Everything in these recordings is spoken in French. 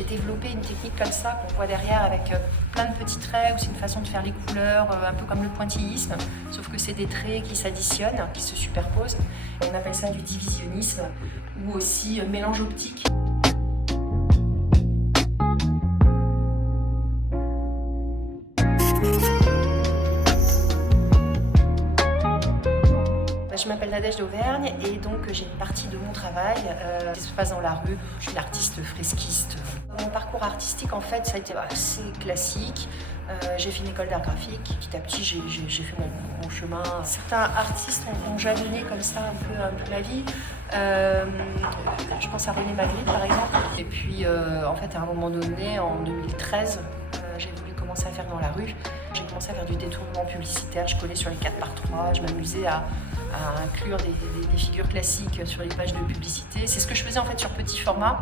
j'ai développé une technique comme ça qu'on voit derrière avec plein de petits traits, où c'est une façon de faire les couleurs, un peu comme le pointillisme, sauf que c'est des traits qui s'additionnent, qui se superposent. On appelle ça du divisionnisme ou aussi mélange optique. Je m'appelle Nadège d'Auvergne et donc j'ai une partie de mon travail qui se passe dans la rue. Je suis l'artiste fresquiste. Mon parcours artistique en fait ça a été assez classique. J'ai fait une école d'art graphique. Petit à petit j'ai fait mon chemin. Certains artistes ont jalonné comme ça un peu ma vie. Je pense à René Magritte par exemple. Et puis en fait à un moment donné en 2013 j'ai voulu commencer à faire dans la rue. J'ai commencé à faire du détournement publicitaire. Je collais sur les 4x3. Je m'amusais à inclure des figures classiques sur les pages de publicité. C'est ce que je faisais en fait sur petit format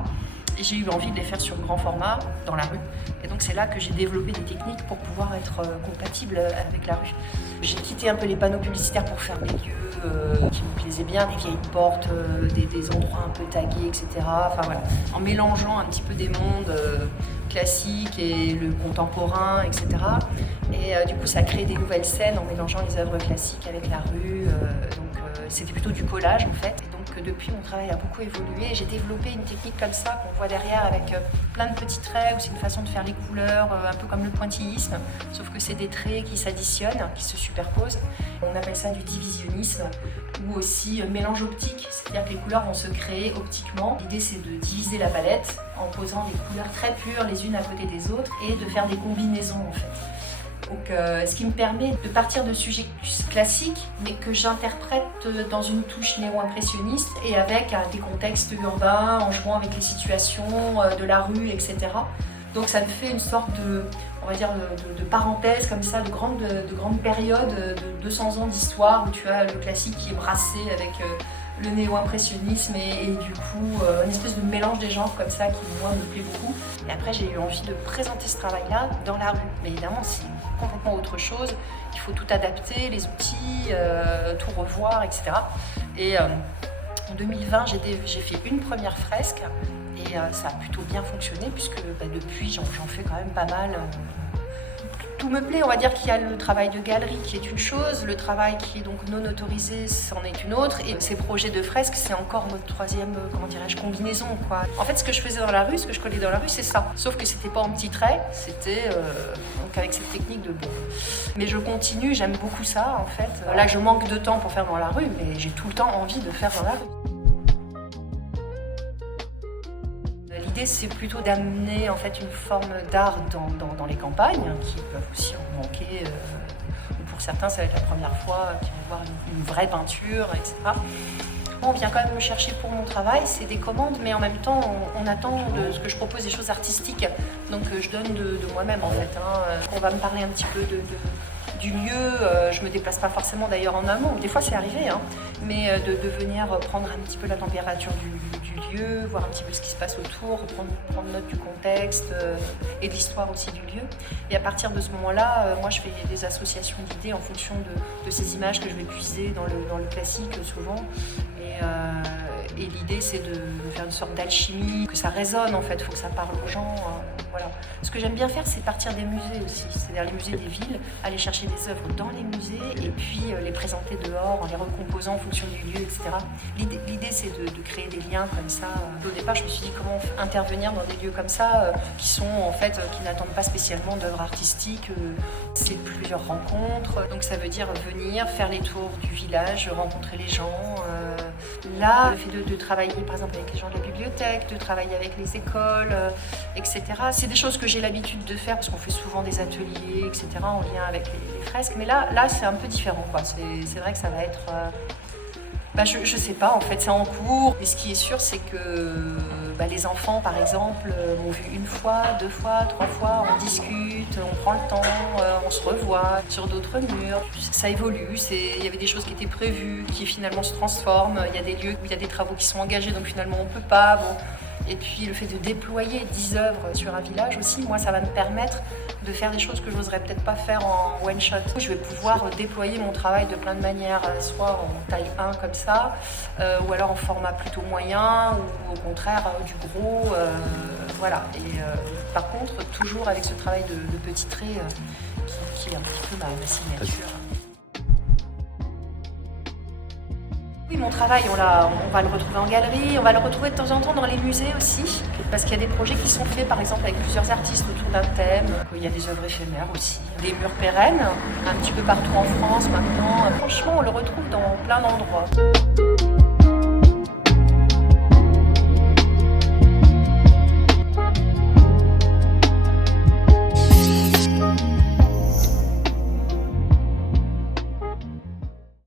et j'ai eu envie de les faire sur grand format dans la rue. Et donc c'est là que j'ai développé des techniques pour pouvoir être compatible avec la rue. J'ai quitté un peu les panneaux publicitaires pour faire des lieux qui me plaisaient bien, des vieilles portes, des endroits un peu tagués, etc. Enfin voilà, en mélangeant un petit peu des mondes classiques et le contemporain, etc. Et du coup ça a créé des nouvelles scènes en mélangeant les œuvres classiques avec la rue. C'était plutôt du collage en fait. Et donc depuis mon travail a beaucoup évolué. J'ai développé une technique comme ça qu'on voit derrière avec plein de petits traits, où c'est une façon de faire les couleurs, un peu comme le pointillisme, sauf que c'est des traits qui s'additionnent, qui se superposent. On appelle ça du divisionnisme ou aussi mélange optique, c'est-à-dire que les couleurs vont se créer optiquement. L'idée c'est de diviser la palette en posant des couleurs très pures les unes à côté des autres et de faire des combinaisons en fait. Donc, ce qui me permet de partir de sujets classiques, mais que j'interprète dans une touche néo-impressionniste et avec des contextes urbains, en jouant avec les situations de la rue, etc. Donc ça me fait une sorte de, on va dire, de parenthèse comme ça, de grande période de 200 ans d'histoire où tu as le classique qui est brassé avec le néo-impressionnisme et du coup une espèce de mélange des genres comme ça qui moi me plaît beaucoup. Et après j'ai eu envie de présenter ce travail-là dans la rue. Mais évidemment c'est complètement autre chose, il faut tout adapter, les outils, tout revoir, etc. Et en 2020 j'ai fait une première fresque et ça a plutôt bien fonctionné puisque depuis j'en fais quand même pas mal. Tout me plaît, on va dire qu'il y a le travail de galerie qui est une chose, le travail qui est donc non autorisé, c'en est une autre, et ces projets de fresques, c'est encore notre troisième, comment dirais-je, combinaison, quoi. En fait, ce que je faisais dans la rue, ce que je collais dans la rue, c'est ça. Sauf que c'était pas en petits traits, c'était donc avec cette technique de bon. Mais je continue, j'aime beaucoup ça, en fait. Là, je manque de temps pour faire dans la rue, mais j'ai tout le temps envie de faire dans la rue. L'idée, c'est plutôt d'amener en fait une forme d'art dans les campagnes, qui peuvent aussi en manquer. Pour certains, ça va être la première fois qu'ils vont voir une vraie peinture, etc. On vient quand même me chercher pour mon travail, c'est des commandes, mais en même temps, on attend de ce que je propose des choses artistiques. Donc je donne de moi-même en fait. On va me parler un petit peu du lieu, je me déplace pas forcément d'ailleurs en amont, des fois c'est arrivé, mais de venir prendre un petit peu la température du lieu, voir un petit peu ce qui se passe autour, prendre note du contexte et de l'histoire aussi du lieu. Et à partir de ce moment-là, moi je fais des associations d'idées en fonction de ces images que je vais puiser dans le classique souvent. Et l'idée c'est de faire une sorte d'alchimie, que ça résonne en fait, il faut que ça parle aux gens. Voilà. Ce que j'aime bien faire, c'est partir des musées aussi, c'est-à-dire les musées des villes, aller chercher des œuvres dans les musées et puis les présenter dehors en les recomposant en fonction du lieu, etc. L'idée c'est de créer des liens comme ça. Au départ, je me suis dit comment intervenir dans des lieux comme ça qui sont en fait, qui n'attendent pas spécialement d'œuvres artistiques. C'est plusieurs rencontres, donc ça veut dire venir, faire les tours du village, rencontrer les gens. Là, le fait de travailler par exemple avec les gens de la bibliothèque, de travailler avec les écoles, etc. C'est des choses que j'ai l'habitude de faire parce qu'on fait souvent des ateliers, etc. en lien avec les fresques. Mais là c'est un peu différent, quoi. C'est vrai que ça va être... je sais pas, en fait, c'est en cours. Mais ce qui est sûr, c'est que les enfants, par exemple, m'ont vu une fois, 2 fois, 3 fois, on discute, on prend le temps, on se revoit sur d'autres murs. Ça évolue, il y avait des choses qui étaient prévues, qui finalement se transforment. Il y a des lieux où il y a des travaux qui sont engagés, donc finalement on peut pas. Bon. Et puis le fait de déployer 10 œuvres sur un village aussi, moi ça va me permettre de faire des choses que je n'oserais peut-être pas faire en one shot. Je vais pouvoir déployer mon travail de plein de manières, soit en taille 1 comme ça, ou alors en format plutôt moyen, ou au contraire du gros. Voilà. Et par contre, toujours avec ce travail de petits traits qui est un petit peu ma signature. Oui, mon travail, on va le retrouver en galerie, on va le retrouver de temps en temps dans les musées aussi, parce qu'il y a des projets qui sont faits, par exemple, avec plusieurs artistes autour d'un thème. Il y a des œuvres éphémères aussi, des murs pérennes, un petit peu partout en France maintenant. Franchement, on le retrouve dans plein d'endroits.